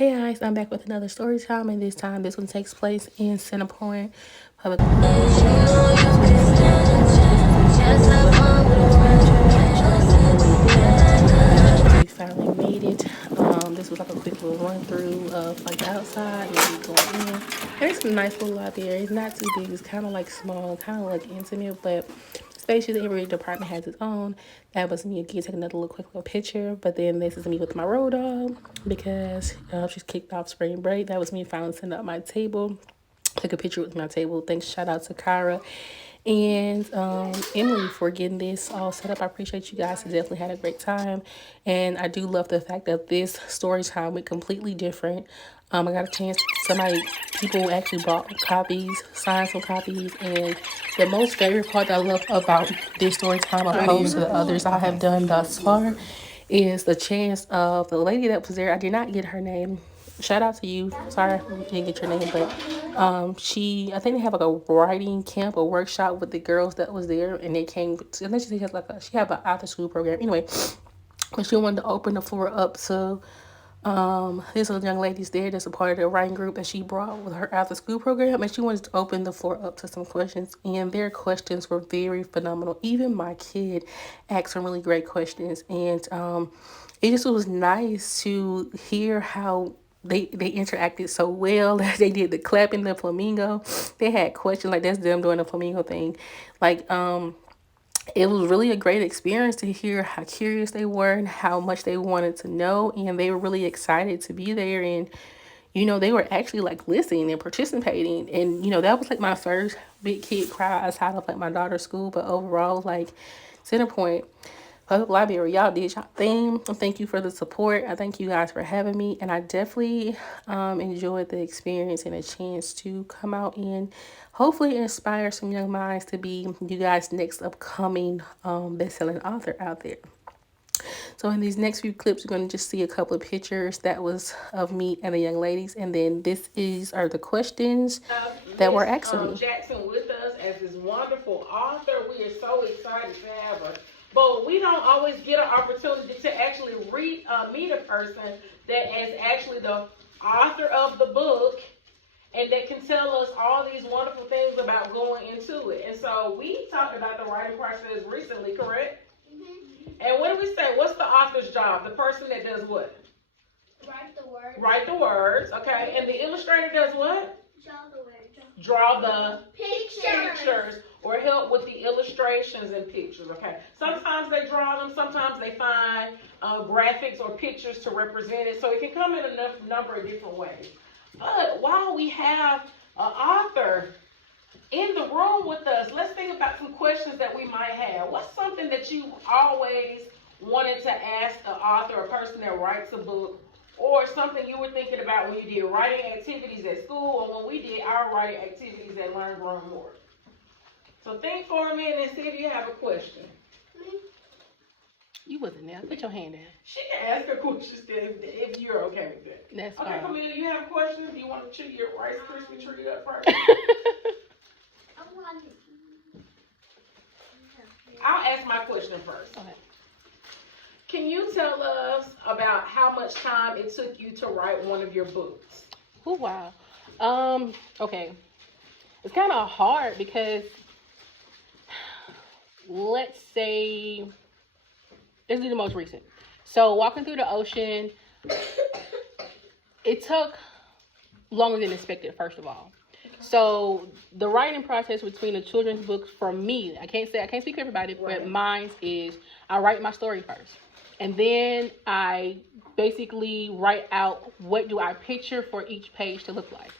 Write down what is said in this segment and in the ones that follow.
Hey guys, I'm back with another story time, and this time this one takes place in Centerpoint Public. We finally made it. This was like a quick little run through of like the outside and maybe going in. There's a nice little lot there. It's not too big. It's kind of like small, kind of like intimate, but spacious. Every department has its own. That was me again taking another little quick little picture. But then this is me with my road dog because she's kicked off spring break. That was me finally setting up my table. Took a picture with my table. Thanks, shout out to Kyra and Emily for getting this all set up. I appreciate you guys. I definitely had a great time, and I do love the fact that this story time went completely different. I got a chance. People actually bought copies, signed some copies, and the most favorite part that I love about this story time, opposed to the others I have done thus far, is the chance of the lady that was there. I did not get her name. Shout out to you. Sorry I didn't get your name, but I think they have like a writing camp or workshop with the girls that was there, and they came. And then she has she have an after school program anyway. But she wanted to open the floor up to there's some young ladies there that's a part of the writing group that she brought with her after school program, and she wanted to open the floor up to some questions, and their questions were very phenomenal. Even my kid asked some really great questions, and it just was nice to hear how they interacted so well. They did the clapping, the flamingo. They had questions like that's them doing the flamingo thing. Like it was really a great experience to hear how curious they were and how much they wanted to know, and they were really excited to be there. And they were actually like listening and participating, and that was like my first big kid cry outside of like my daughter's school. But overall, like Centerpoint Public Library, y'all did y'all thing. Thank you for the support. I thank you guys for having me, and I definitely enjoyed the experience and a chance to come out and hopefully inspire some young minds to be you guys' next upcoming best-selling author out there. So in these next few clips, you're going to just see a couple of pictures that was of me and the young ladies, and then are the questions that were asked of me. Jackson with us as this wonderful author. We are so excited to have her. But we don't always get an opportunity to actually meet a person that is actually the author of the book and that can tell us all these wonderful things about going into it. And so we talked about the writing process recently, correct? Mm-hmm. And what do we say? What's the author's job? The person that does what? Write the words. Write the words, okay. And the illustrator does what? Draw the words. Draw the pictures. Or help with the illustrations and pictures, okay? Sometimes they draw them, sometimes they find graphics or pictures to represent it, so it can come in a number of different ways. But while we have an author in the room with us, let's think about some questions that we might have. What's something that you always wanted to ask an author, a person that writes a book, or something you were thinking about when you did writing activities at school or when we did our writing activities at Learn, Grow, More? So think for a minute and see if you have a question. You wasn't there. Put your hand down. She can ask a question if you're okay with that. That's okay, fine. Camila, you have a question? Do you want to chew your Rice Krispie treat up first? I'll ask my question first. Okay. Can you tell us about how much time it took you to write one of your books? Oh, wow. Okay. It's kind of hard because let's say this is the most recent. So Walking Through the Ocean, it took longer than expected, first of all. So the writing process between the children's books for me, I can't speak for everybody, but mine is I write my story first. And then I basically write out what do I picture for each page to look like.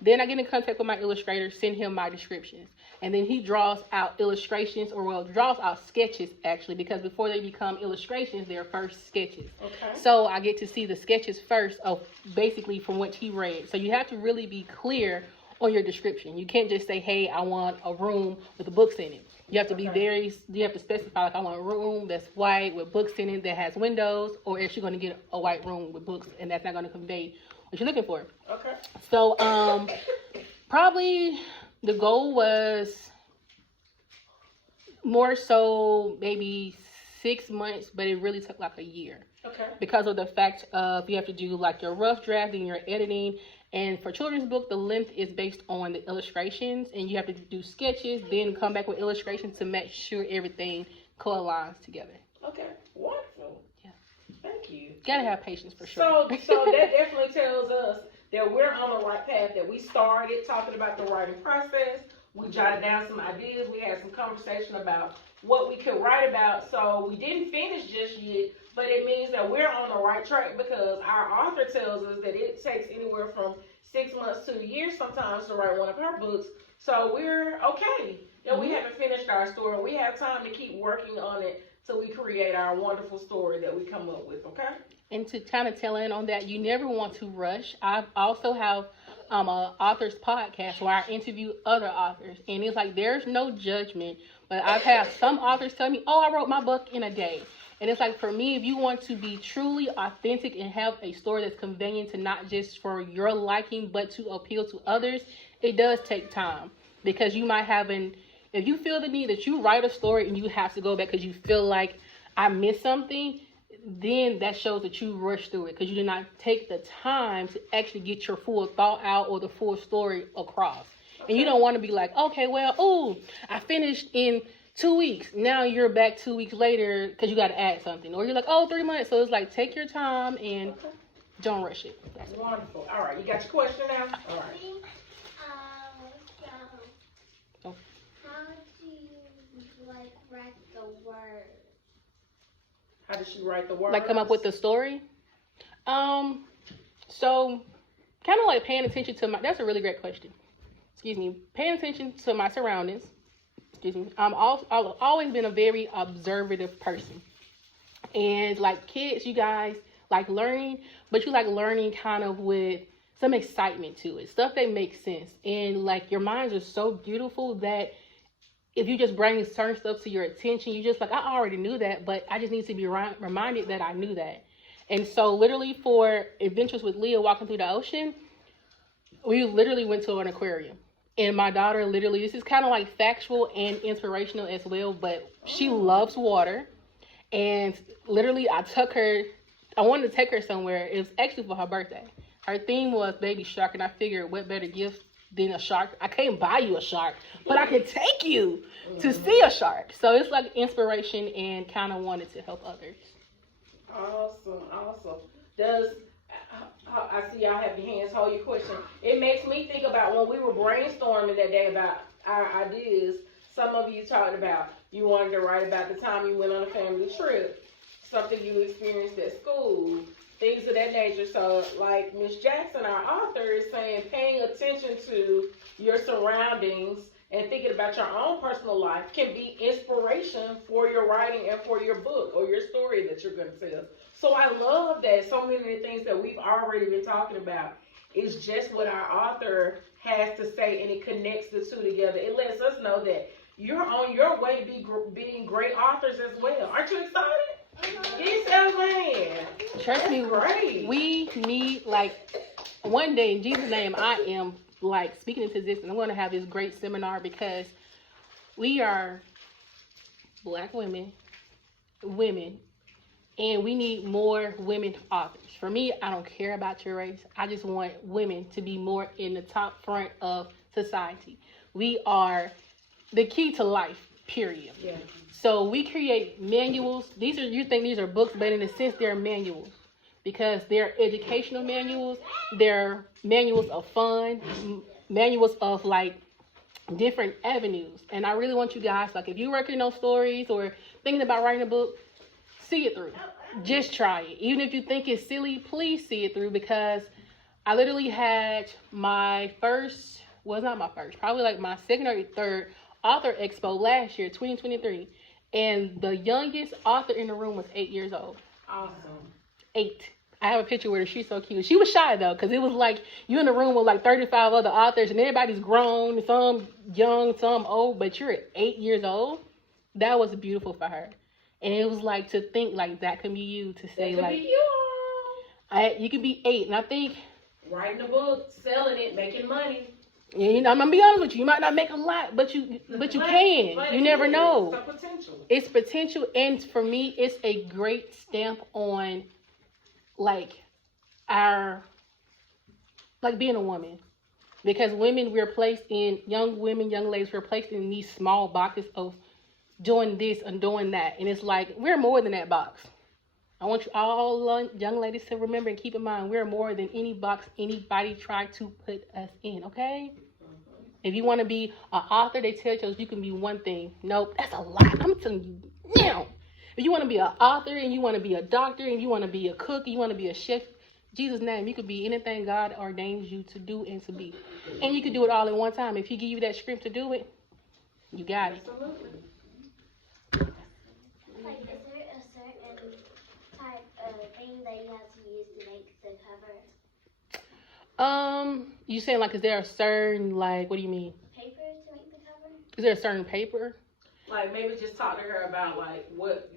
Then I get in contact with my illustrator, send him my descriptions. And then he draws out illustrations, draws out sketches, actually, because before they become illustrations, they're first sketches. Okay. So I get to see the sketches first of basically from what he read. So you have to really be clear on your description. You can't just say, hey, I want a room with the books in it. You have to be you have to specify, like, I want a room that's white with books in it that has windows, or else you're going to get a white room with books, and that's not going to convey what you're looking for. Okay. So, probably the goal was more so maybe 6 months, but it really took like a year. Okay. because of the fact of you have to do like your rough drafting, your editing. And for children's book, the length is based on the illustrations, and you have to do sketches, then come back with illustrations to make sure everything co-aligns together. Okay. Wonderful. Yeah. Thank you. Gotta have patience for sure. So that definitely tells us that we're on the right path, that we started talking about the writing process. We jotted down some ideas. We had some conversation about what we could write about. So we didn't finish just yet, but it means that we're on the right track because our author tells us that it takes anywhere from 6 months to a year sometimes to write one of her books. So we're okay. That we haven't finished our story. We have time to keep working on it till we create our wonderful story that we come up with, okay? And to kind of tell in on that, you never want to rush. I also have an author's podcast where I interview other authors. And it's like there's no judgment. But I've had some authors tell me, oh, I wrote my book in a day. And it's like, for me, if you want to be truly authentic and have a story that's convenient to not just for your liking, but to appeal to others, it does take time. Because you might have if you feel the need that you write a story and you have to go back because you feel like I missed something, then that shows that you rushed through it because you did not take the time to actually get your full thought out or the full story across. And you don't want to be like, okay, well, I finished in 2 weeks. Now you're back 2 weeks later because you got to add something. Or you're like, 3 months. So it's like, take your time and don't rush it. That's wonderful. All right, you got your question now? All right. So, how do you write the word? How does she write the words? Like come up with the story? So kind of like paying attention to that's a really great question. Excuse me. Paying attention to my surroundings. Excuse me. I've always been a very observative person. And like kids, you guys like learning, but you like learning kind of with some excitement to it. Stuff that makes sense. And like your minds are so beautiful that if you just bring certain stuff to your attention, you just like, I already knew that, but I just need to be reminded that I knew that. And so literally for Adventures with Leah Walking Through the Ocean, we literally went to an aquarium. And my daughter literally, this is kind of like factual and inspirational as well, but she loves water. And literally I wanted to take her somewhere. It was actually for her birthday. Her theme was baby shark, and I figured what better gift than a shark. I can't buy you a shark, but I can take you to see a shark. So it's like inspiration and kind of wanted to help others. Awesome. I see y'all have your hands. Hold your question. It makes me think about when we were brainstorming that day about our ideas. Some of you talked about you wanted to write about the time you went on a family trip, something you experienced at school, things of that nature. So like Miss Jackson, our author, is saying paying attention to your surroundings and thinking about your own personal life can be inspiration for your writing and for your book or your story that you're going to tell. So I love that so many of the things that we've already been talking about is just what our author has to say, and it connects the two together. It lets us know that you're on your way to being great authors as well. Aren't you excited? Yes, man. Trust me, great. We need, like, one day in Jesus' name, I am like speaking into this, and I'm going to have this great seminar because we are Black women, and we need more women authors. For me, I don't care about your race. I just want women to be more in the top front of society. We are the key to life, period. Yeah. So we create manuals. You think these are books, but in a sense, they're manuals because they're educational manuals. They're manuals of fun, manuals of like different avenues. And I really want you guys, like if you're working on stories or thinking about writing a book, see it through. Just try it. Even if you think it's silly, please see it through, because I literally had my first, well, not my first, probably like my second or third author expo last year, 2023. And the youngest author in the room was 8 years old. Awesome. 8. I have a picture with her. She's so cute. She was shy though, because it was like you in the room with like 35 other authors, and everybody's grown, some young, some old, but you're 8 years old. That was beautiful for her. And it was like to think like that can be you, to say that like be you. You could be 8, and I think writing a book, selling it, making money. You know, I'm gonna be honest with you. You might not make a lot, but you can. But You never know. It's a potential. It's potential, and for me, it's a great stamp on like our like being a woman. Because women, we're placed in young women, young ladies, we're placed in these small boxes of doing this and doing that, and it's like we're more than that box. I want you all young ladies to remember and keep in mind we're more than any box anybody tried to put us in. Okay. If you want to be an author, they tell you can be one thing. Nope, that's a lot. I'm telling you now. If you want to be an author and you want to be a doctor and you want to be a cook, you want to be a chef, Jesus' name, you could be anything God ordains you to do and to be. And you can do it all at one time. If He give you that strength to do it, you got it. Absolutely. Like, is there a certain type of thing that you have to use to make the cover? You saying like, is there a certain, like, what do you mean? Paper to make the cover? Is there a certain paper? Like maybe just talk to her about like what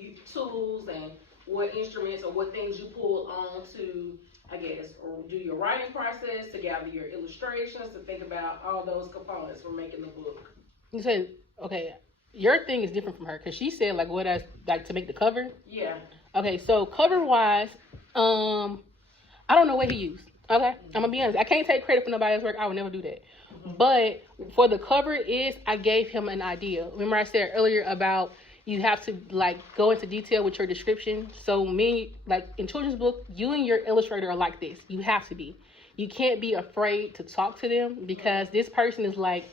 you tools and what instruments or what things you pull on to, I guess, or do your writing process, to gather your illustrations, to think about all those components for making the book. You said, okay, your thing is different from her because she said like what I like to make the cover. Yeah. Okay, so cover wise, I don't know what he used. Okay, I'm gonna be honest. I can't take credit for nobody else's work. I would never do that. But for the cover I gave him an idea. Remember I said earlier about you have to like go into detail with your description. So like in children's book, you and your illustrator are like this. You have to be. You can't be afraid to talk to them because this person is like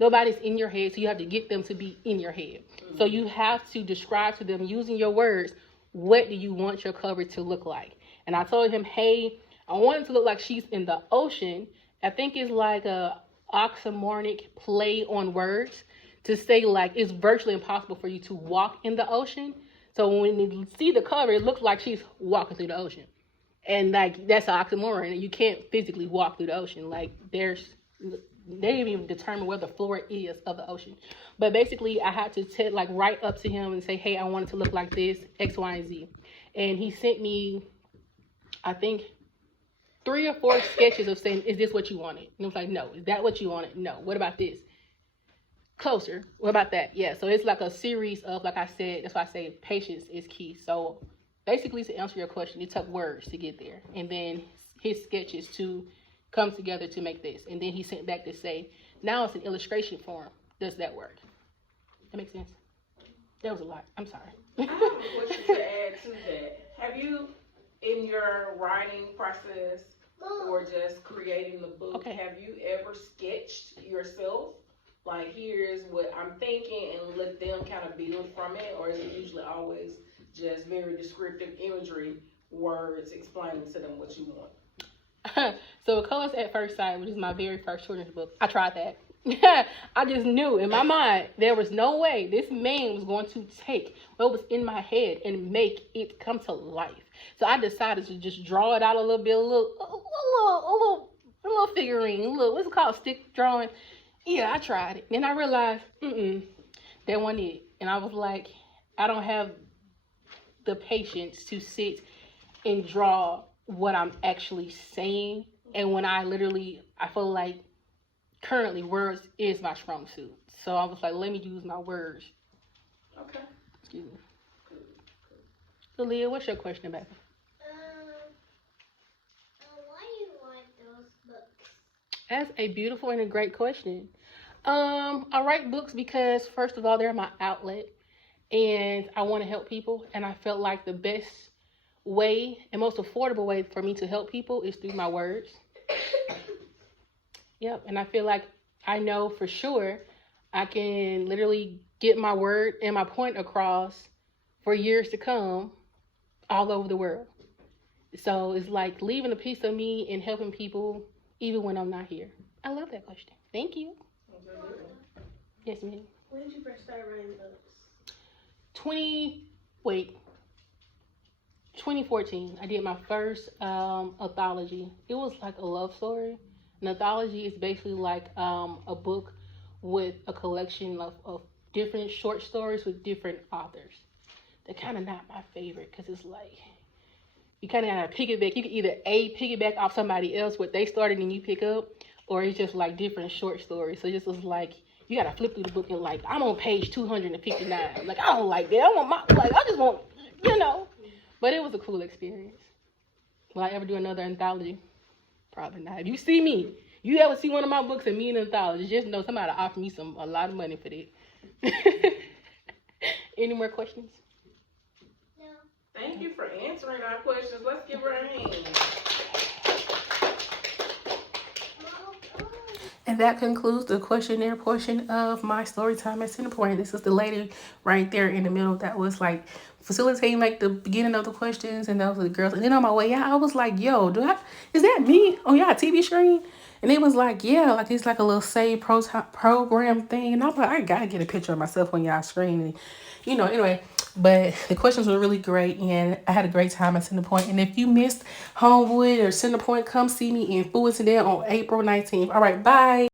nobody's in your head, so you have to get them to be in your head. So you have to describe to them using your words, what do you want your cover to look like? And I told him, hey, I want it to look like she's in the ocean. I think it's like a oxymoronic play on words to say like it's virtually impossible for you to walk in the ocean. So when you see the cover, it looks like she's walking through the ocean. And like that's an oxymoron. You can't physically walk through the ocean. Like they didn't even determine where the floor is of the ocean. But basically I had to like write up to him and say, hey, I want it to look like this, X, Y, and Z. And he sent me, I think, 3 or 4 sketches of saying, is this what you wanted? And I was like, no. Is that what you wanted? No. What about this? Closer. What about that? Yeah. So it's like a series of, like I said, that's why I say patience is key. So basically to answer your question, it took words to get there. And then his sketches to come together to make this. And then he sent back to say, now it's an illustration form. Does that work? That makes sense? That was a lot. I'm sorry. I have a question to add to that. Have you, in your writing process or just creating the book, have you ever sketched yourself? Like, here's what I'm thinking and let them kind of build from it? Or is it usually always just very descriptive imagery, words explaining to them what you want? So Colors at First Sight, which is my very first children's book, I tried that. I just knew in my mind there was no way this man was going to take what was in my head and make it come to life. So I decided to just draw it out a little bit, a little figurine, a little, what's it called, stick drawing. Yeah, I tried it. And I realized, that wasn't it. And I was like, I don't have the patience to sit and draw what I'm actually saying. And when I feel like currently words is my strong suit. So I was like, let me use my words. Okay. Excuse me. So Leah, what's your question about? Why do you like those books? That's a beautiful and a great question. I write books because first of all, they're my outlet and I want to help people. And I felt like the best way and most affordable way for me to help people is through my words. Yep. And I feel like I know for sure I can literally get my word and my point across for years to come all over the world. So it's like leaving a piece of me and helping people even when I'm not here. I love that question. Thank you. Yes, ma'am. When did you first start writing books? 2014. I did my first anthology. It was like a love story. An anthology is basically like a book with a collection of different short stories with different authors. They're kind of not my favorite because it's like you kind of got to piggyback. You can either piggyback off somebody else what they started and you pick up, or it's just like different short stories. So it just was like you gotta flip through the book and like I'm on page 259. Like I don't like that. I want my like I just want But it was a cool experience. Will I ever do another anthology? Probably not. If you see me, you ever see one of my books and me in an anthology, just know somebody offer me a lot of money for that. Any more questions? No. Thank you for answering our questions. Let's give her a hand. And that concludes the questionnaire portion of my story time at Centerpoint. This is the lady right there in the middle that was like facilitating like the beginning of the questions, and those were the girls. And then on my way out, I was like, "Yo, is that me on y'all TV screen?" And it was like, "Yeah, like it's like a little save program thing." And I'm like, "I gotta get a picture of myself on y'all screen." And, anyway. But the questions were really great, and I had a great time at Centerpoint. And if you missed Homewood or Centerpoint, come see me in Fullerton on April 19th. All right, bye.